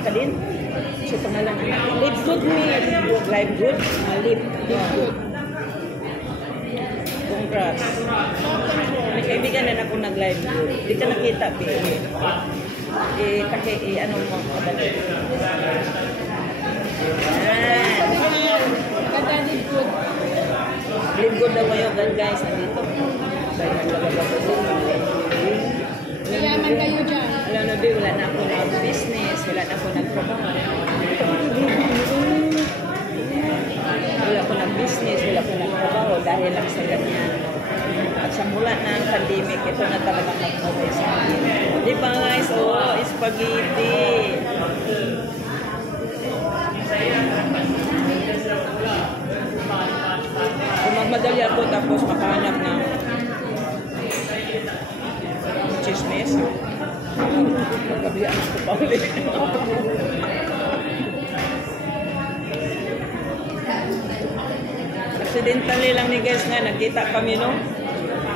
ka din? So, pangalan na. Live good me. Live good? Live good. Congrats. May kaibigan na ako nag-live good. Di ka nakita, baby. Ano mo, kadali. Live good daw kayo, guys. Nandito. Mayaman kayo dyan. Wala na, wala na ako nag-business. Wala na ako nag-trabaho. Wala ko nag-business. Wala ko nag-trabaho dahil lang sa ganyan. At sa mula ng pandemic, ito na talaga nag-okay sa akin. Di ba guys? Oh, spaghetti. Kung magmadali ako tapos makahanap ng chismis, magkabihan ko pa ulit. Accidentally lang ni guys nga, nagkita kami no?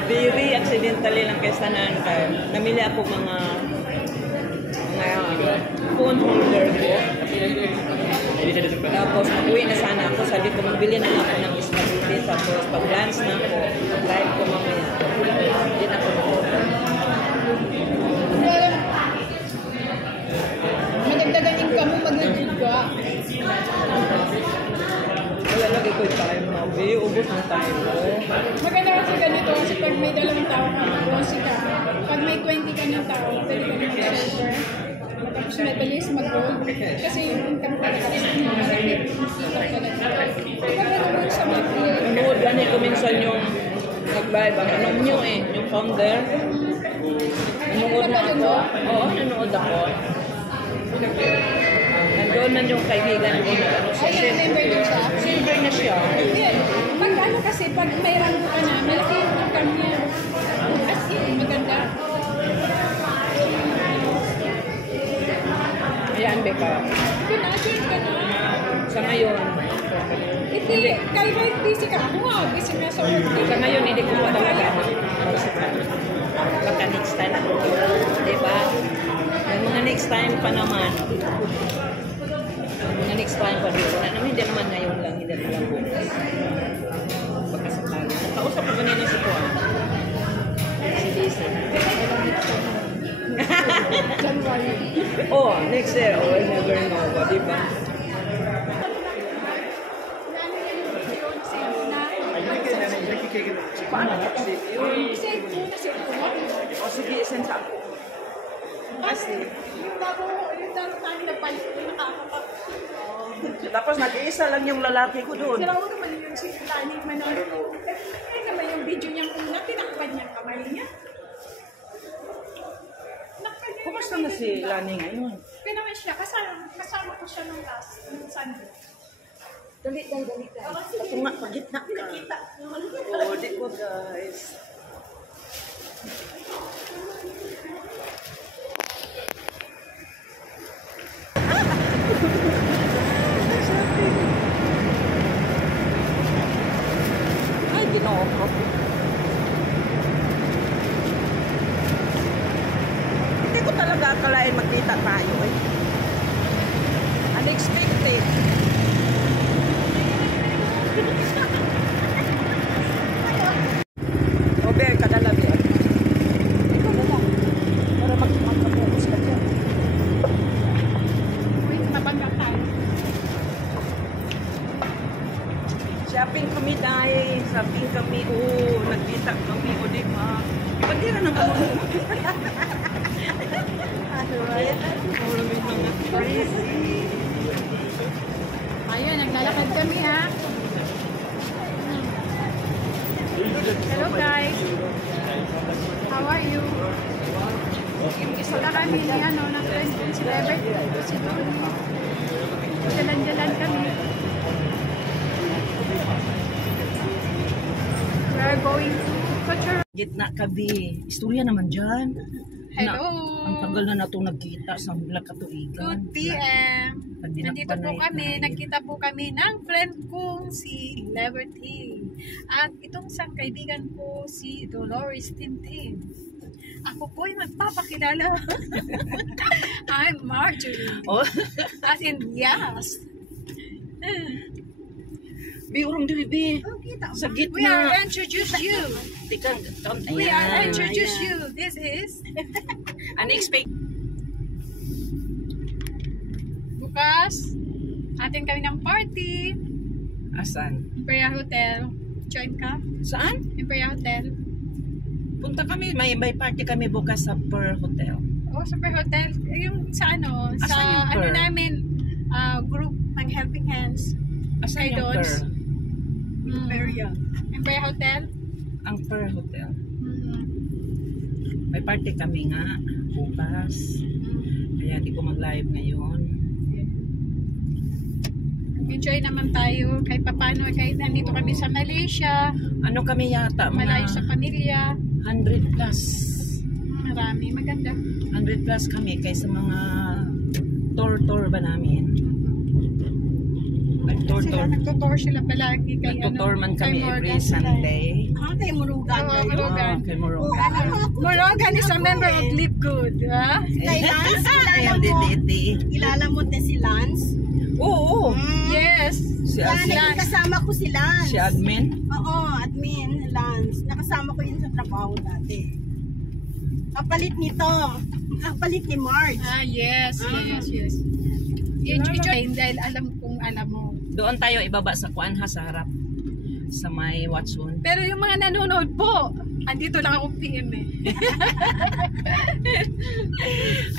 Very accidentally lang kaysa namili ako mga phone holder ko. Tapos mag-uwi na sana ako. Sabi ko, magbili na ako ng spaghetti. Tapos pag-lunch na ako, live ko mamaya. Hindi na ako mag-order. Madagdagan income mo, mag-nag-good ka. Wala lagi ko yung time mo. Ubus ng time mo. Maganda kasi ganito kasi pag may 2 tao ka, bossy ka. Pag may 20 ka ng tao, pwede ka naman mag-server. Tapos may bilis mag-roll. Kasi yung income ka na kasi malaki. Kita ka na. Maganda naman sa mag-roll. Nanood ganit ko minsan yung nag-live. Anong nyo yung founder. Nanood na ako. Oo, nanood ako. Nandoon na yung kaibigan ko na ano sa member na siya? Silver na siya. Pag ano kasi, pag may rango ka na, malaki yung income niya. As in, maganda. Ayan, Beka. Ito na, share ka na. Sa ngayon. Hindi, kahit busy ka. Ako nga, busy na sa work. Sa ngayon, hindi ko pa talaga. Baka next time ako. Diba? May mga next time pa naman. Mga next time pa dito. Hindi naman ngayon lang. Hindi naman bukas. Pagkasakali. Nakausap ko ganyan si Juan. Si Lisa. Oh, next year. Oh, I never know. Diba? Paano? Save mo na save mo. O sige, isend sa ako. Kasi, yung bago tayo nagpalit, yung nakakapag. Tapos nag-iisa lang yung lalaki ko doon. Sila ko naman yung si Lani Manon. Eh naman yung video niyang una, tinakpan niyang kamay niya. Kumusta na si Lani ngayon? Kaya naman siya, kasama ko siya nung last, nung Sunday. Dali. Ako nga, pagitna ka. Nakita. Oh, di ko guys. Ay, ginoo ko. Hindi ko talaga akalain magkita tayo eh. Unexpected. Obe, kadala biya. Ikaw na lang. Para magkapokus ka dyan. Uy, mabangga tayo. Shopping kami dahil. Shopping kami. Oo, nagkita kami. O, di ba? Pagdira ng ano. Maraming mga crazy. Ayun, naglalakad kami ha. Hello guys. How are you? Isa kami ni ng friend ko si Lebert. Si Tony. Jalan-jalan kami. We're going to Couture. Gitna kabi. Istorya naman dyan. Hello. Ang tagal na natong nagkita sa mula katuigan. Good PM. Nandito po kami. Nagkita po kami ng friend kong si Liberty. At itong isang kaibigan ko si Dolores Tintin. Ako po yung magpapakilala. I'm Marjorie. Oh, As in, yes. Bi, urong dili, Bi. Sa We gitna. are introduce you. Tika, We are ayan. introduce you. This is Unexpected. bukas. Atin kami ng party. Asan? Imperial Hotel. Join ka? Saan? Imperial Hotel. Punta kami, may party kami bukas sa Per Hotel. Oh, Super Hotel. Yung sa ano, Asan sa yung ano per? namin, group ng Helping Hands. Asan yung Idons. Per? Imperial. Imperial Hotel. Ang Per Hotel. Mm. May party kami nga bukas. Kaya di ko mag-live ngayon. Enjoy naman tayo kahit papano, kahit nandito kami sa Malaysia, Ano kami yata? malayo sa Mga pamilya. 100 plus. Marami, maganda. 100 plus kami kaysa mga tour ba namin? Nag-tour. Nagtutour sila palagi kay Nag-tour man kami kay every Morgan sila. Sunday. Kay Murugan Oo, kayo. Murugan. Kay Moronga. Morgan is a member of Live Good, ha? Kay Lance, kilala mo. LDDT. Kilala mo din si Lance? Oo. Yes. Si Yan, Lance. kasama ko si Lance. Si admin. Oo, admin, Lance. Nakasama ko yun sa trabaho dati. Kapalit nito. Kapalit ni Marge. Yes. Enjoy dahil alam mo. Doon tayo ibaba sa kuan ha, sa harap. Sa may Watson. Pero yung mga nanonood po, andito lang akong PM eh.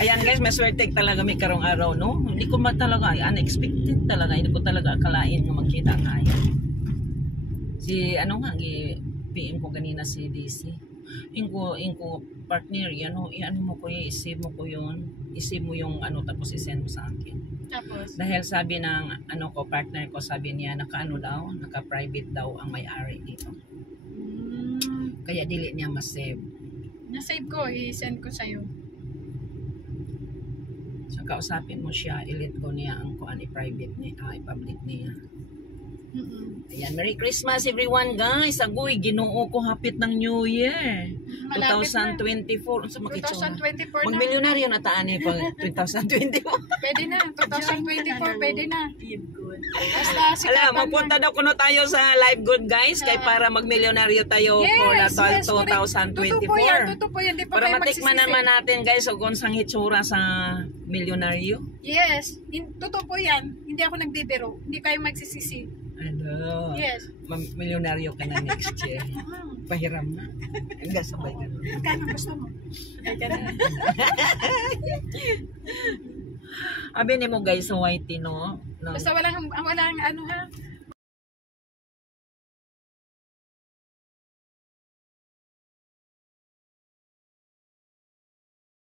Ayan guys, maswerte talaga may karong araw, no? Hindi ko talaga, unexpected talaga. Hindi ko talaga akalain na magkita nga. Si, ano nga, PM ko kanina si DC. Inko partner, ano mo ko yung isip mo ko yun. Isip mo yung ano, tapos isend mo sa akin. Tapos, Dahil sabi ng ano ko, partner ko, sabi niya, naka-ano daw, naka-private daw ang may-ari dito. Kaya dili niya ma-save. na-save ko, i-send ko sa'yo. So, kausapin mo siya, ilit ko niya ang kuan i-private niya, i-public niya. Ayan, Merry Christmas everyone guys. Agoy, ginoo ko hapit ng New Year. Malapit na. 2024. Unsa makitsura? 2024 na. Magmilyonaryo na taan eh pag 2024. Pwede na. 2024, pwede na. Basta si Alam, mapunta daw kuno tayo sa Live Good guys kay para magmilyonaryo tayo for the 2024. Totoo po yan. Di pa Para kayo matikman magsisisi. naman natin guys kung sang hitsura sa milyonaryo. Yes. Totoo po yan. Hindi ako nagbibiro. Hindi kayo magsisisi. Ano? Yes. Milyonaryo ka na next year. Pahiram na. Hanggang sabay ka na. Kano gusto mo? Abi ni mo guys sa white no? Basta walang ano ha.